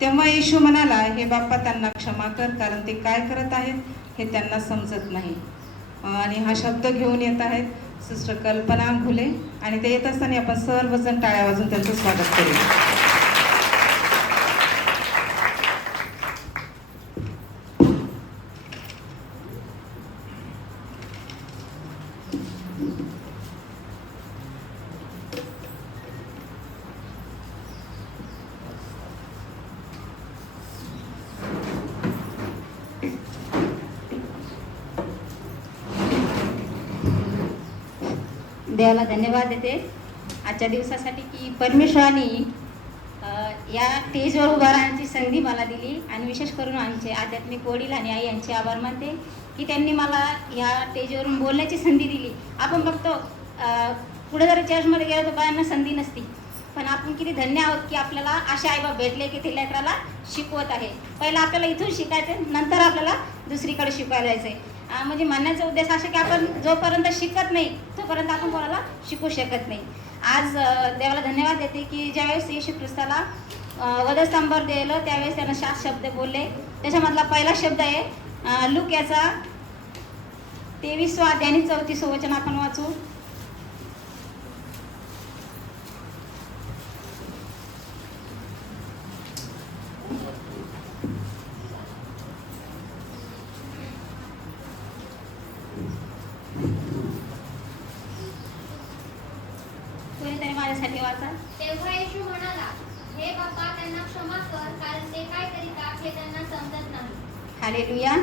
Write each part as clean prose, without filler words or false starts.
तेव्हा येशू म्हणाला, हे बाप्पा त्यांना क्षमा कर, कारण ते काय करत आहेत हे त्यांना समजत नाही. आणि हा शब्द घेऊन येत आहेत सिस्टर कल्पना घुले, आणि ते येत असताना आपण सर्वजण टाळ्या वाजून त्यांचं स्वागत करूया. देवाला धन्यवाद देते आजच्या दिवसासाठी की परमेश्वराने या स्टेजवर उभा राहण्याची संधी मला दिली. आणि विशेष करून आमचे आध्यात्मिक वडील आणि आई यांचे आभार मानते की त्यांनी मला या स्टेजवरून बोलण्याची संधी दिली. आपण बघतो पुढे जर चर्चमध्ये गेलो तर बायांना संधी नसती, पण आपण किती धन्य आहोत की आपल्याला असे आईबाप भेटले की ते लेकराला शिकवत आहे. पहिला आपल्याला इथून शिकायचं, नंतर आपल्याला दुसरीकडे शिकायला जायचं. म्हणजे म्हणण्याचा उद्देश असा की आपण जोपर्यंत शिकत नाही तोपर्यंत आपण कोणाला शिकू शकत नाही. आज देवाला धन्यवाद देते की ज्यावेळेस येशू ख्रिस्ताला वधस्तंभावर दिलं त्यावेळेस त्यानं 7 शब्द बोलले. त्याच्यामधला पहिला शब्द आहे लूक याचा 23 अध्याय 34 वचन आपण वाचू. कोणीतरी माझ्यासाठी वाचा. तेव्हा येशू म्हणाला, हे बाप्पा त्यांना क्षमा कर, कारण ते काय करीतात हे त्यांना समजत नाही. हालेलुया.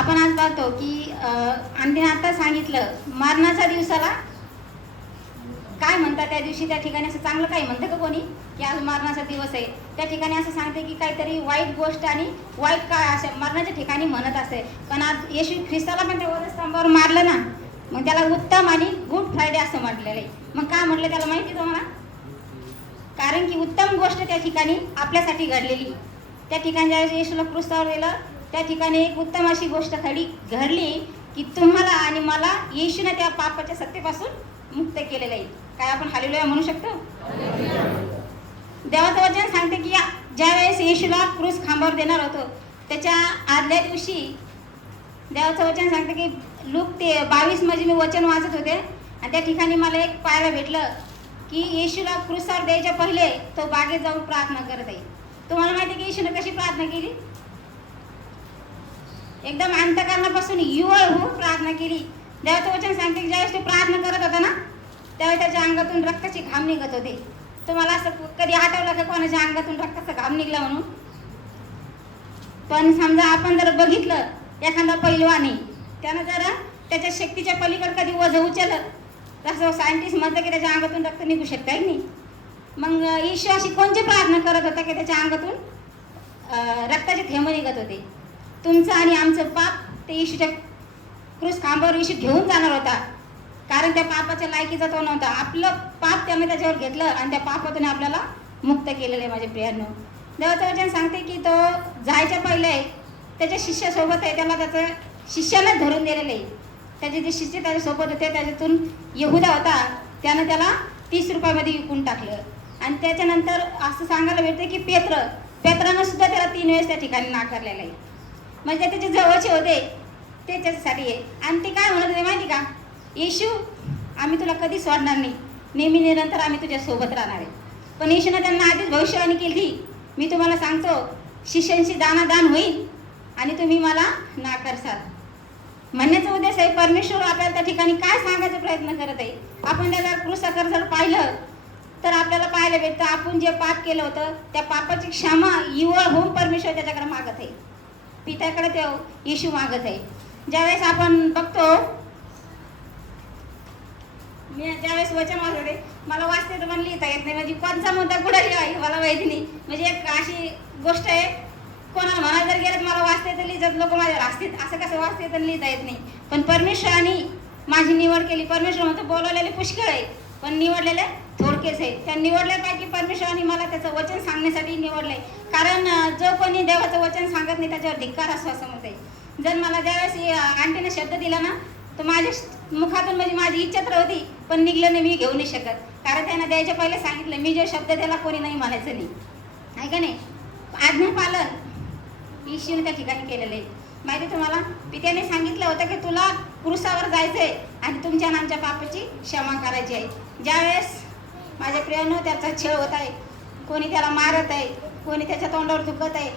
आपण आज पाहतो की आणखीन आता सांगितलं मरणाच्या दिवसाला काय म्हणतात. त्या दिवशी त्या ठिकाणी असं चांगलं काही म्हणतं का कोणी की आज मरणाचा दिवस आहे? त्या ठिकाणी असं सांगते की काहीतरी वाईट गोष्ट आणि वाईट काय असे मरणाच्या ठिकाणी म्हणत असते. पण आज येशू ख्रिस्ताला पण त्या वधस्तंभावर मारलं ना, मग त्याला उत्तम आणि गुड फ्रायडे असं म्हटलेलं आहे. मग काय म्हटलं त्याला माहिती तुम्हाला? कारण की उत्तम गोष्ट त्या ठिकाणी आपल्यासाठी घडलेली. त्या ठिकाणी ज्यावेळेस येशूला क्रूसावर गेलं त्या ठिकाणी एक उत्तम अशी गोष्ट घडली की तुम्हाला आणि मला येशूने त्या पापाच्या सत्तेपासून मुक्त केलेलं आहे. काय आपण हालेलुया म्हणू शकतो? देवाचं वचन सांगते की ज्यावेळेस येशूला क्रूस खांबावर देणार होतो त्याच्या आदल्या दिवशी देवाचं वचन सांगते की लूक 22 मध्ये मी वचन वाचत होते आणि त्या ठिकाणी मला एक पाहायला भेटलं की येशूला क्रूसावर द्यायच्या पहिले तो बागेत जाऊन प्रार्थना करत आहे. तुम्हाला माहिती की येशूने कशी प्रार्थना केली? एकदम अंतःकरणापासून युवळ होऊन प्रार्थना केली. देवाचं वचन सांगते की ज्यावेळेस तो प्रार्थना करत होता ना त्यावेळेस त्याच्या अंगातून रक्ताचे घाम निघत होते. तुम्हाला असं कधी आठवलं का कोणाच्या अंगातून रक्ताचा घाम निघला म्हणून? पण समजा आपण जर बघितलं एखादा पैलवान त्यानं जर त्याच्या शक्तीच्या पलीकडे कधी वजन उचललं तसं सायंटिस्ट म्हणतं की त्याच्या अंगातून रक्त निघू शकतं आहे नाही. मग येशू अशी कोणची प्रार्थना करत होता की त्याच्या अंगातून रक्ताचे थेंब निघत होते? तुमचं आणि आमचं पाप ते येशूच्या क्रूस खांबावर येशू घेऊन जाणार होता, कारण त्या पापाच्या लायकीचा तो नव्हता. आपलं पाप त्याने त्याच्यावर घेतलं आणि त्या पापातून आपल्याला मुक्त केलेलं आहे. माझे प्रियांनो, देवाचं वचन सांगते की तो जायच्या पहिले त्याच्या शिष्यासोबत आहे, त्याला त्याचं शिष्यानंच धरून दिलेलं आहे. त्याचे जे शिष्य त्याच्यासोबत होते त्याच्यातून यहुदा होता, त्यानं त्याला 30 रुपयामध्ये विकून टाकलं. आणि त्याच्यानंतर असं सांगायला भेटतं की पेत्रानं सुद्धा त्याला 3 वेळेस त्या ठिकाणी नाकारलेलं आहे. म्हणजे त्याचे जवळचे होते ते त्याच्यासाठी आहे. आणि ते काय म्हणत होते माहिती का? येशू आम्ही तुला कधी सोडणार नाही, नेहमी निरंतर आम्ही तुझ्या सोबत राहणार आहे. पण येशूने त्यांना आधीच भविष्यवाणी केली, मी तुम्हाला सांगतो शिष्यांची दानादान होईल आणि तुम्ही मला नाकारसाल. म्हणण्याचा उद्देश आहे परमेश्वर आपल्याला त्या ठिकाणी काय सांगायचा प्रयत्न करत आहे. आपण त्याला क्रूसाकर जर पाहिलं तर आपल्याला पाहायला भेटतं आपण जे पाप केलं होतं त्या पापाची क्षमा युवळ होऊन परमेश्वर त्याच्याकडे मागत आहे, पित्याकडे ते येशू मागत आहे. ज्यावेळेस आपण बघतो, मी ज्यावेळेस वचन वाचते मला वाचते तर मला लिहिता येत नाही, म्हणजे कोणचा मुद्दा कुठं लिहाय मला माहिती नाही. म्हणजे एक अशी गोष्ट आहे, कोणाला म्हणायला जर गेलं तर मला वाचता तर लिहितात लोक माझ्या असतील, असं कसं वाचते तर लिहिता येत नाही. पण परमेश्वराने माझी निवड केली. परमेश्वर म्हणतो बोलवलेले पुष्कळ आहे पण निवडलेले थोडकेच आहे. त्या निवडल्यापैकी परमेश्वराने मला त्याचं वचन सांगण्यासाठी निवडलंय. कारण जो कोणी देवाचं वचन सांगत नाही त्याच्यावर धिक्कार असतो असं म्हणते. जर मला ज्यावेळेस आंटीने शब्द दिला ना तर माझ्या मुखातून म्हणजे माझी इच्छा तर होती पण निघलं नाही, मी घेऊ नाही शकत. कारण त्यांना द्यायच्या पहिले सांगितलं मी जो शब्द त्याला कोणी नाही म्हणायचं नाही, आहे का नाही? आज्ञापालन येशूने त्या ठिकाणी केलेलं आहे. माहिती तुम्हाला, पित्याने सांगितलं होतं की तुला क्रूसावर जायचंय आणि तुमच्या आणि आमच्या पापाची क्षमा करायची आहे. ज्यावेळेस माझ्या प्रियानं त्याचा छळ होत आहे, कोणी त्याला मारत आहे, कोणी त्याच्या तोंडावर दुखत आहे,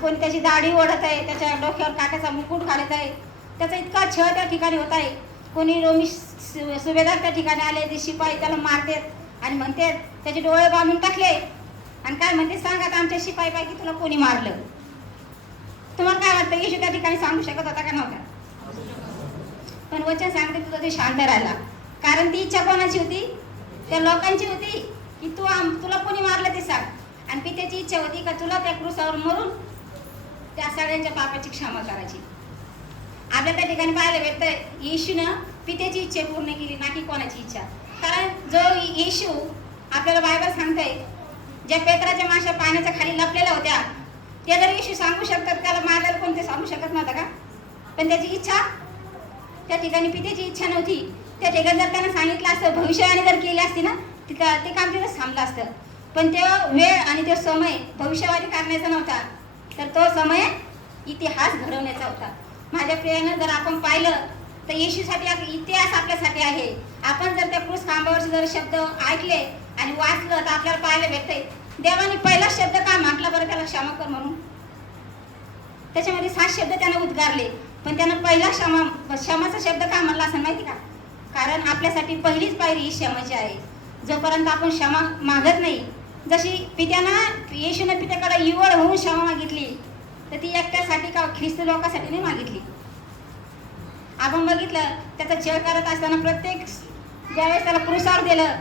कोणी त्याची दाढी ओढत आहे, त्याच्या डोक्यावर काट्याचा मुकुट घालत आहे, त्याचा इतका छळ त्या ठिकाणी होत आहे. कोणी रोमी सुभेदार त्या ठिकाणी आले, ते शिपाई त्याला मारतात आणि म्हणते त्याचे डोळे बांधून टाकले आणि काय म्हणते, सांग आता आमच्या शिपाईपैकी तुला कोणी मारलं. तुम्हाला काय वाटतं, येशू त्या ठिकाणी सांगू शकत होता का नव्हता? पण वचन सांगते तुला ते शांत राहिला, कारण ती इच्छा कोणाची होती? त्या लोकांची होती की तुला कोणी मारलं ते सांग. आणि पित्याची इच्छा होती का तुला त्या क्रूसावर मरून त्या सगळ्यांच्या पापाची क्षमा करायची. आपल्या त्या ठिकाणी पाहायला भेटतंय, येशूनं पित्याची इच्छा पूर्ण केली, ना की कोणाची इच्छा. कारण जो येशू आपल्याला बायबल सांगतंय, ज्या पेत्राच्या माशा पाण्याच्या खाली लपलेल्या होत्या, ते जर येशू सांगू शकतात त्याला मारायला कोण ते सांगू शकत नव्हतं का? पण त्याची इच्छा त्या ठिकाणी पित्याची इच्छा नव्हती. त्या ठिकाणी जर त्यानं सांगितलं असतं, भविष्यवाणी जर केली असती ना, ते काम तिथं थांबलं असतं. पण तो वेळ आणि तो समय भविष्यवाणी करण्याचा नव्हता, तर तो समय इतिहास घडवण्याचा होता. माझ्या प्रियानं जर आपण पाहिलं तर येशूसाठी इतिहास आपल्यासाठी आहे. आपण जर त्या क्रूस खांबावरचे जर शब्द ऐकले आणि वाचलं तर आपल्याला पाहायला भेटतंय, देवाने पहिला शब्द का म्हटला बरं त्याला क्षमा कर म्हणून? त्याच्यामध्ये 7 शब्द त्यानं उद्गारले, पण त्यानं पहिला क्षमाचा शब्द का म्हणला असं माहिती का? कारण आपल्यासाठी पहिलीच पायरी ही क्षमाची आहे. जोपर्यंत आपण क्षमा मागत नाही, जशी पित्यानं येशूने पित्याकडे इवळ होऊन क्षमा मागितली, तर ती एकट्यासाठी का ख्रिस्त लोकांसाठी नाही मागितली. आपण बघितलं त्याचा छळ करत असताना प्रत्येक ज्यावेळेस त्याला क्रूसावर दिलं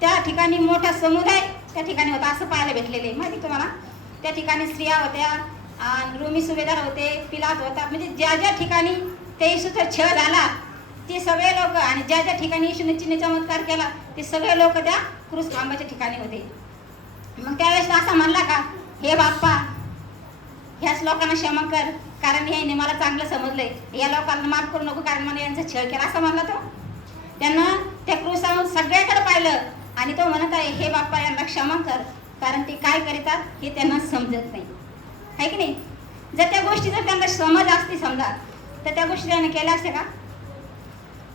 त्या ठिकाणी मोठा समुदाय त्या ठिकाणी होता असं पाहायला भेटलेले. माहिती तुम्हाला, त्या ठिकाणी स्त्रिया होत्या, रोमी सुभेदार होते, पिलात होता, म्हणजे ज्या ज्या ठिकाणी त्या येशूचा छळ झाला ते सगळे लोक, आणि ज्या ज्या ठिकाणी येशूने चिन्ह चमत्कार केला ते सगळे लोक त्या क्रूस खांबाच्या ठिकाणी होते. मग त्यावेळेस असा म्हणला का, हे बाप्पा ह्याच लोकांना क्षमा कर, कारण याने मला चांगलं समजलंय, या लोकांना माफ करू नको कारण मला यांचा छळ केला, असं म्हणला तो. त्यांना त्या क्रूसावर सगळ्याकडे पाहिलं आणि तो म्हणत आहे, हे बाप्पा यांना क्षमा कर, कारण ते काय करतात हे त्यांना समजत नाही, आहे की नाही? जर त्या गोष्टी जर त्यांना समज असती समजा, तर त्या गोष्टी त्याने केल्या असत्या का?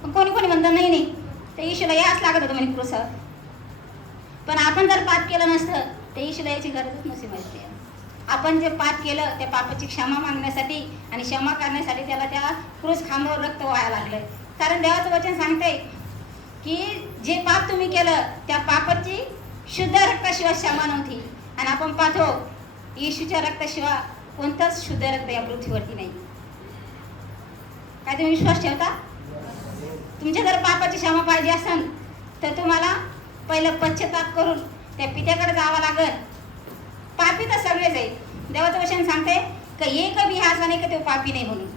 पण कोणी कोणी म्हणतं नाही नाही, त्या येशूला याच लागत होतं म्हणे क्रूसावर. पण आपण जर पाप केलं नसतं तर येशूला याची गरजच नसती. माहिती आहे, आपण जे पाप केलं त्या पापाची क्षमा मागण्यासाठी आणि क्षमा करण्यासाठी त्याला त्या क्रूस खांबावर रक्त व्हायला लागलंय. कारण देवाचं वचन सांगतंय की जे पाप तुम्ही केलं त्या पापाची शुद्ध रक्ताशिवाय क्षमा नव्हती. आणि आपण पाहतो येशूच्या रक्ताशिवाय कोणतंच शुद्ध रक्त या पृथ्वीवरती नाही. काय तुम्ही विश्वास ठेवता? तुमच्या जर पापाची क्षमा पाहिजे असेल तर तुम्हाला पहिलं पश्चाताप करून त्या पित्याकडे जावं लागेल. पापी तर सगळेच आहे. देवाचं वचन सांगते की एक बी असा नाही की तो पापी नाही म्हणून.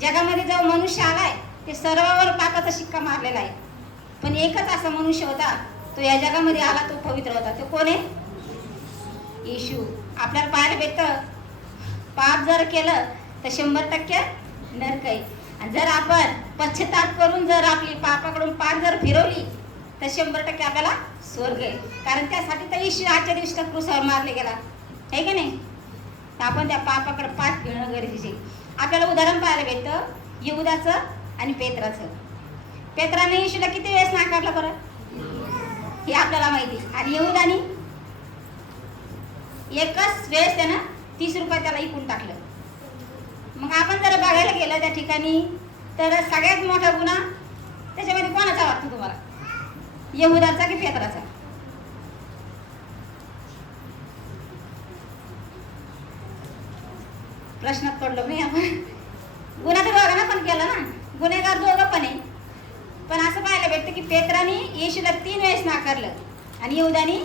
जगामध्ये जो मनुष्य आलाय ते सर्वांवर पापाचा शिक्का मारलेला आहे, पण एकच असा मनुष्य होता तो या जगामध्ये आला, तो पवित्र होता. तो कोण आहे? येशू. आपल्याला पाहायला भेटतं, पाप जर केलं तर 100% नरक आहे, आणि जर आपण पश्चाताप करून जर आपली पापाकडून पाठ जर फिरवली तर 100% आपल्याला स्वर्ग आहे. कारण त्यासाठी तर येशू आजच्या दिवशी त्या क्रूसावर मारले गेला, आहे की नाही? तर आपण त्या पापाकडे पाठ फिरणं गरजेचे. आपल्याला उदाहरण पाहायला भेटतं यहूदाचं आणि पेत्राचं. पेत्राने येशूला किती वेळेस नाकारलं बरं हे आपल्याला माहिती, आणि यहूदानी एकच वेळेस त्यानं 30 रुपये त्याला इकून टाकलं. मग आपण जर बघायला गेलं त्या ठिकाणी तर सगळ्यात मोठा गुन्हा त्याच्यामध्ये कोणाचा वाटतो तुम्हाला? यहूदाचा की पेत्राचा? प्रश्नात पडलो नाही आपण. गुन्हा तर दोघांना पण केला ना, गुन्हेगार दोघं पण आहे. पण असं पाहायला भेटतं की पेत्राने येशूला 3 वेळेस नाकारलं आणि यहूदानी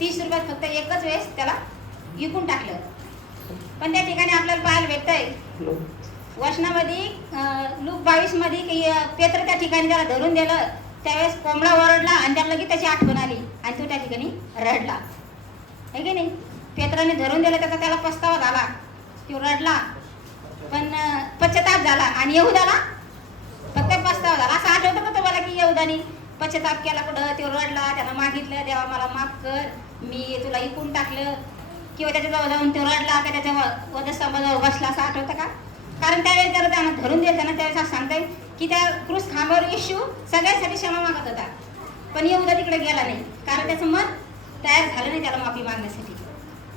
30 रुपयात फक्त एकच वेळेस त्याला विकून टाकलं. पण त्या ठिकाणी आपल्याला पाहायला भेटतंय वचनामध्ये लूक 22 मध्ये की पेत्र त्या ठिकाणी त्याला धरून दिलं, त्यावेळेस कोंबडा ओरडला आणि त्याला लगेच त्याची आठवण आली आणि तो त्या ठिकाणी रडला, आहे की नाही? पेत्राने धरून दिलं, त्याला पस्तावा झाला, तो रडला, पण पश्चाताप झाला. आणि यहूदाला फक्त पस्तावा झाला. असं आठवतं का तुम्हाला की यहूदानी पश्चाताप केला कुठं? तो रडला, त्याला मागितलं, देवा मला माफ कर, मी तुला इकून टाकलं, किंवा त्याच्याजवळ जाऊन तो रडला का त्याच्या वधस्तंभाजवळ बसला असं आठवतं का? कारण त्यावेळेस जर त्यानं धरून दिलं ना त्यावेळेस असं सांगता येईल की त्या क्रूस खांबावर येशू सगळ्यांसाठी क्षमा मागत होता, पण येऊदा तिकडे गेला नाही कारण त्याचं मन तयार झालं नाही त्याला माफी मागण्यासाठी.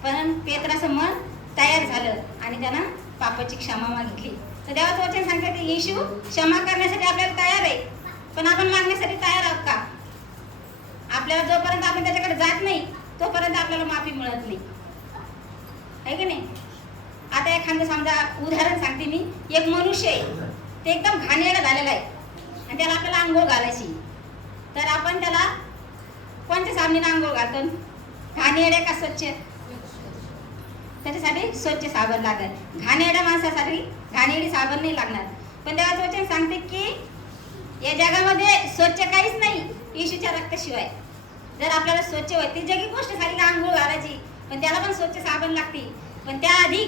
पण पेत्राचं मन तयार झालं आणि त्यानं पापाची क्षमा मागितली. तर देवाचं वचन सांगते की येशू क्षमा करण्यासाठी आपल्याला तयार आहे, पण आपण मागण्यासाठी तयार आहोत का? आपल्याला जोपर्यंत आपण त्याच्याकडे जात नाही तोपर्यंत आपल्याला माफी मिळत नाही, आहे की नाही? आता एखादं समजा उदाहरण सांगते मी. एक मनुष्य आहे, ते एकदम घाणेरडं झालेलं आहे आणि त्याला आपल्याला आंघोळ घालायची, तर आपण त्याला कोणत्या साबणाने आंघोळ घालतो? घाणेरड्या का स्वच्छ? त्याच्यासाठी स्वच्छ साबण लागेल. घाणेरड्या माणसासाठी घाणेरडी साबण नाही लागणार. पण देवाचं वचन सांगते की या जगामध्ये स्वच्छ काहीच नाही येशूच्या रक्ताशिवाय. जर आपल्याला स्वच्छ व्हायची जगी गोष्ट झाली का आंघोळ घालायची, पण त्याला पण स्वच्छ साबण लागते. पण त्याआधी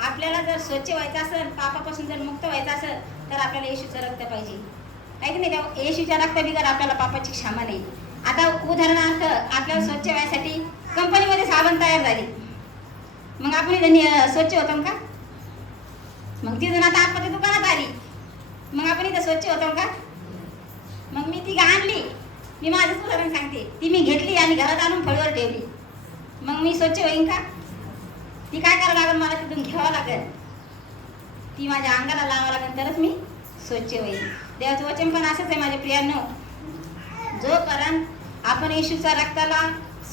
आपल्याला जर स्वच्छ व्हायचं असेल, पापापासून जर मुक्त व्हायचं असेल, तर आपल्याला येशूचं रक्त पाहिजे, आहे की नाही? त्या येशूच्या रक्ताबिगर आपल्याला पापाची क्षमा नाही. आता उदाहरणार्थ आपल्याला स्वच्छ व्हायसाठी कंपनीमध्ये साबण तयार झाली, मग आपण इथं स्वच्छ होतो का? मग ती जण आता आपल्या दुकानात आली, मग आपण इथं स्वच्छ होतो का? मग मी ती आणली, मी माझंच उदाहरण सांगते, ती मी घेतली आणि घरात आणून फळीवर ठेवली, मग मी स्वच्छ होईन का? ती काय करावं लागेल? मला तिथून घ्यावं लागेल, ती माझ्या अंगाला लावावं लागेल, तरच मी स्वच्छ होईल. देवाचं वचन पण असंच आहे माझ्या प्रियांनो, जोपर्यंत आपण येशूच्या रक्ताला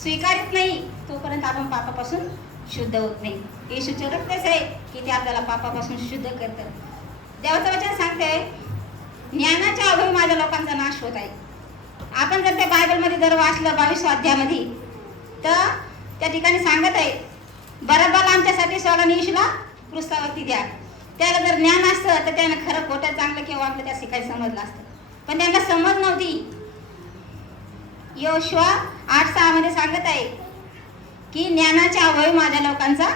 स्वीकारत नाही तोपर्यंत आपण पापापासून शुद्ध होत नाही. येशूचं रक्तच आहे की ते आपल्याला पापापासून शुद्ध करतं. देवाचं वचन सांगते ज्ञानाच्या अभावी माझ्या लोकांचा नाश होत आहे. आपण जर त्या बायबलमध्ये जर वाचलं 22व्या अध्यायामध्ये, तर त्या ठिकाणी सांगत आहे बरब्बाला आमच्यासाठी सोडाने येशूला क्रूसावरती द्या. त्याला जर ज्ञान असतं तर त्यानं खरं खोटं चांगलं किंवा वाटलं त्या शिकायला समजलं असतं, पण त्यांना समज नव्हती. योशुआ 8:6 मध्ये सांगत आहे की ज्ञानाच्या अभावी माझ्या लोकांचा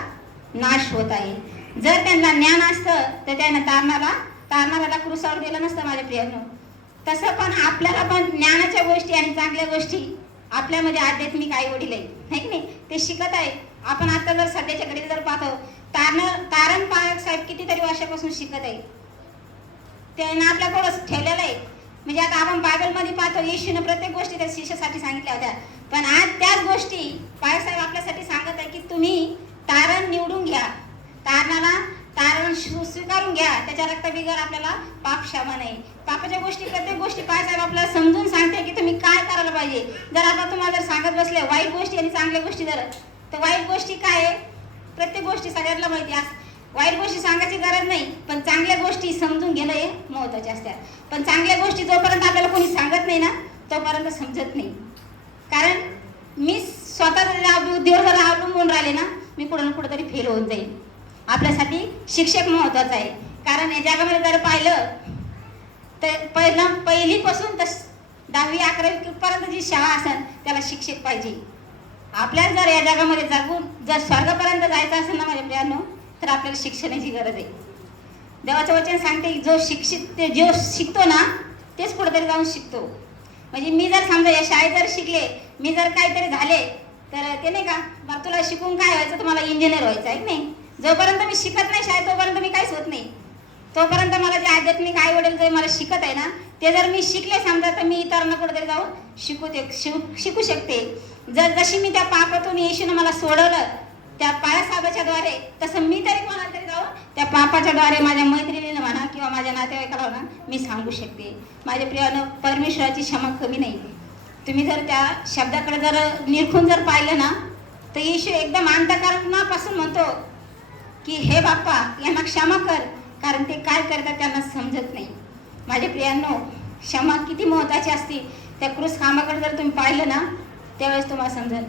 नाश होत आहे. जर त्यांना ज्ञान असतं तर त्यानं तारणाऱ्याला क्रूसावर दिलं नसतं माझ्या प्रियांनो. तसं पण आपल्याला पण ज्ञानाच्या गोष्टी आणि चांगल्या गोष्टी आपल्यामध्ये आध्यात्मिक आई वडील आहे की नाही, ते शिकत आहे. आपण आता जर सध्याच्या घडी जर पाहतो तारण पाळक साहेब कितीतरी वर्षापासून शिकत आहे, त्यानं आपल्याकडं ठेवलेलं आहे. म्हणजे आता आपण बायबलमध्ये पाहतो येशूने प्रत्येक गोष्टी त्या शिष्यासाठी सांगितल्या होत्या, पण आज त्याच गोष्टी पाळक साहेब आपल्यासाठी सांगत आहे की तुम्ही तारण निवडून घ्या, तारण स्वीकारून घ्या, त्याच्या रक्ताबिगर आपल्याला पाप क्षमा नाही. पापाच्या गोष्टी प्रत्येक गोष्टी पाळक साहेब आपल्याला समजून सांगते की तुम्ही काय करायला पाहिजे. जर आता तुम्हाला जर सांगत बसले वाईट गोष्टी आणि चांगल्या गोष्टी तर वाईट गोष्टी काय आहे? प्रत्येक गोष्टी सगळ्यांना माहिती असते. वाईट गोष्टी सांगायची गरज नाही, पण चांगल्या गोष्टी समजून घेणं हे महत्त्वाचे असतात. पण चांगल्या गोष्टी जोपर्यंत आपल्याला कोणी सांगत नाही ना तोपर्यंत समजत नाही. कारण मी स्वतः बुद्धीवर जर अवलंबून राहिले ना मी कुठं ना कुठंतरी फेल होऊन जाईल. आपल्यासाठी शिक्षक महत्त्वाचा आहे. कारण या जगामध्ये जर पाहिलं तर पहिलीपासून तर 10वी 11वी पर्यंत जी शाळा असेल त्याला शिक्षक पाहिजे. आपल्याला जर या जगामध्ये जगून जर स्वर्गापर्यंत जायचं असेल ना माझ्या प्रियांनो, तर आपल्याला शिक्षणाची गरज आहे. देवाचं वचन सांगते जो शिकतो ना तेच कुठेतरी जाऊन शिकतो. म्हणजे मी जर समजा या शाळेत जर शिकले, मी जर काहीतरी झाले तर ते नाही का बरं तुला शिकून काय व्हायचं, तुम्हाला इंजिनियर व्हायचं आहे की नाही. जोपर्यंत मी शिकत नाही शाळेत तोपर्यंत मी काहीच होत नाही. तोपर्यंत मला जे आध्यात्मिक आई वडील जे मला शिकत आहे ना ते जर मी शिकले समजा तर मी इतरांना कुठेतरी जाऊन शिकू शकते. जशी मी त्या पापातून येशूने मला सोडवलं त्या पायासाहेबाच्या द्वारे, तसं मी तरी कोणाला तरी जाऊन त्या पापाच्या द्वारे माझ्या मैत्रिणीला म्हणा किंवा माझ्या नातेवाईकाला म्हणा मी सांगू शकते. माझ्या प्रियानं परमेश्वराची क्षमा कमी नाही. तुम्ही जर त्या शब्दाकडे जर निरखून जर पाहिलं ना तर येशू एकदम अंतःकरणापासून म्हणतो की हे बाप्पा यांना क्षमा कर, कारण ते काय करतात त्यांना समजत नाही. माझ्या प्रियांनो क्षमा किती महत्त्वाची असते. त्या क्रूस खांबाकडे जर तुम्ही पाहिलं ना त्यावेळेस तुम्हाला समजेल.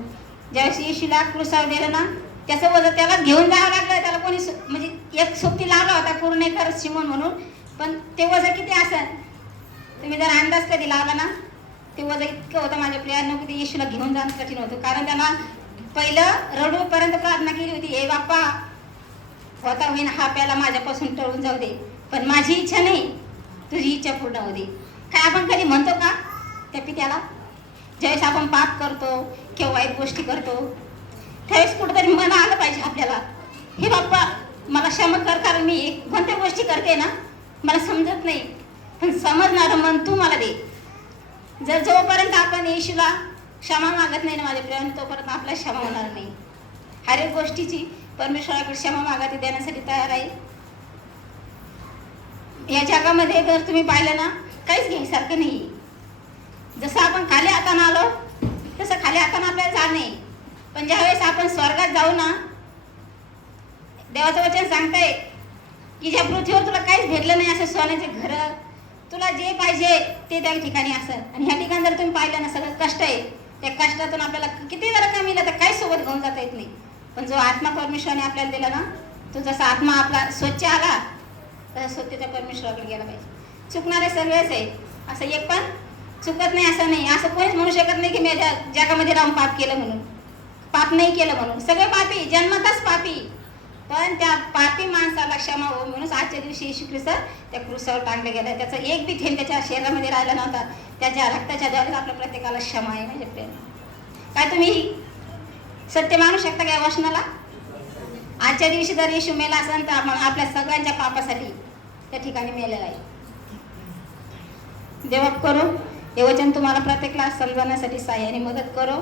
ज्यावेळेस येशूला क्रूसावर दिलं ना त्याचं वजन त्याला घेऊन जावं लागलं. त्याला कोणी म्हणजे एक सोबती लावला होता पूर्णेकर शिमोन म्हणून, पण ते वजन किती असेल तुम्ही जर अंदाज कधी लावला ना ते वजन इतकं होतं माझ्या प्रियांनो की ते येशूला घेऊन जाणं कठीण होतं. कारण त्याला पहिलं रडूपर्यंत प्रार्थना केली होती, हे बाप्पा होता होईन हा प्याला माझ्यापासून टळून जाऊ दे, पण माझी इच्छा नाही तुझी इच्छा पूर्ण होऊ दे. काय आपण कधी म्हणतो का त्या पित्याला? ज्यावेळेस आपण पाप करतो किंवा वाईट गोष्टी करतो त्यावेळेस कुठेतरी मन आलं पाहिजे आपल्याला, हे बाप्पा मला क्षमा कर, कारण मी कोणत्या गोष्टी करते ना मला समजत नाही, पण समजणारं मन तू मला दे. जर जोपर्यंत आपण येशूला क्षमा मागत नाही ना माझ्या प्रियाने, तोपर्यंत आपल्याला क्षमा होणार नाही. हर एक गोष्टीची परमेश्वराकडे क्षमा मागाती देण्यासाठी तयार आहे. या जगामध्ये जर तुम्ही पाहिलं ना काहीच घ्यायसारखं नाही. जसं आपण खाली हातानं आलो तसं खाली हातानं आपल्याला जाणे, पण ज्यावेळेस आपण स्वर्गात जाऊ ना, देवाचं वचन सांगताय की ज्या पृथ्वीवर तुला काहीच भेटलं नाही असं सोन्याचे घर, तुला जे पाहिजे ते त्या ठिकाणी असं. आणि ह्या ठिकाणी जर तुम्ही पाहिलं ना सगळं कष्ट आहे, त्या कष्टातून आपल्याला किती जरा कमी मिळालं तर काही सोबत घेऊन जाता येत नाही. पण जो आत्मा परमेश्वराने आपल्याला दिला ना, तो जसा आत्मा आपला स्वच्छ आला तसा स्वच्छ त्या परमेश्वराकडे गेला पाहिजे. चुकणारे सगळेच आहे, असं एक पण चुकत नाही असं नाही. असं कोणीच म्हणू शकत नाही की मी जगामध्ये राहून पाप केलं म्हणून, पाप नाही केलं म्हणून. सगळे पापी, जन्मताच पापी, पण त्या पापी माणसाला क्षमा हो म्हणून आजच्या दिवशी येशू ख्रिस्त त्या क्रूसावर टांगले गेला. त्याचा एक बी थेंब त्याच्या शरीरामध्ये राहिला नव्हता. त्याच्या रक्ताच्या द्वारे आपल्या प्रत्येकाला क्षमा आहे. म्हणजे प्रेम काय तुम्ही सत्य मानू शकता का या वचनाला? आजच्या दिवशी जर येशू मेला असेल तर आपल्या सगळ्यांच्या पापासाठी त्या ठिकाणी मेलेला आहे. देवा करो हे वचन तुम्हाला प्रत्येकाला समजवण्यासाठी सहाय्याने मदत करो.